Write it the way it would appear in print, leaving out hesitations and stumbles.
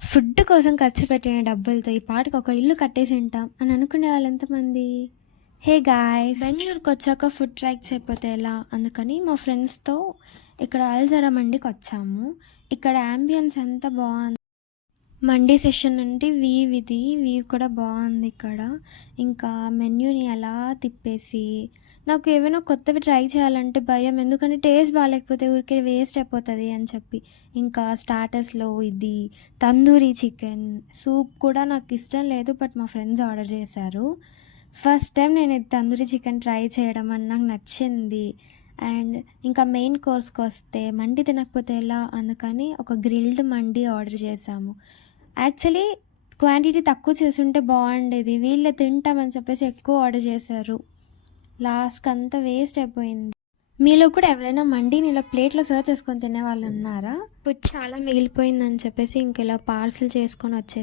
Food కోసం ఖర్చు పెట్టిన డబ్బులతో ఈ పాటికి ఒక ఇల్లు కట్టేసి ఉంటాం అని అనుకునే వాళ్ళు ఎంతమంది? హే గాయ్స్, బెంగళూరుకి వచ్చాక ఫుడ్ ట్రై చేయకపోతే ఎలా అందుకని మా ఫ్రెండ్స్తో ఇక్కడ అల్జరా మండికి వచ్చాము. ఇక్కడ అంబియన్స్ ఎంత బాగుంది, మండీ సెషన్ నుండి వీవ్ కూడా బాగుంది ఇక్కడ. ఇంకా మెన్యూని అలా తిప్పేసి నాకు ఏమైనా కొత్తవి ట్రై చేయాలంటే భయం, ఎందుకంటే టేస్ట్ బాగాలేకపోతే ఊరికే వేస్ట్ అయిపోతుంది అని చెప్పి. ఇంకా స్టార్టర్స్లో ఇది తందూరీ చికెన్ సూప్ కూడా నాకు ఇష్టం లేదు, బట్ మా ఫ్రెండ్స్ ఆర్డర్ చేశారు. ఫస్ట్ టైం నేను ఇది తందూరీ చికెన్ ట్రై చేయడం అని నాకు నచ్చింది. అండ్ ఇంకా మెయిన్ కోర్స్కి వస్తే మండి తినకపోతే ఎలా అందుకని ఒక గ్రిల్డ్ మండి ఆర్డర్ చేశాము. యాక్చువల్లీ క్వాంటిటీ తక్కువ చేసుంటే బాగుండేది, వీళ్ళే తింటామని చెప్పేసి ఎక్కువ ఆర్డర్ చేశారు. లాస్ట్కి అంతా వేస్ట్ అయిపోయింది. మీలో కూడా ఎవరైనా మండీని ఇలా ప్లేట్లో సర్వ్ చేసుకొని తినే వాళ్ళు ఉన్నారా? ఫుడ్ చాలా మిగిలిపోయిందని చెప్పేసి ఇంక ఇలా పార్సల్ చేసుకొని వచ్చేసి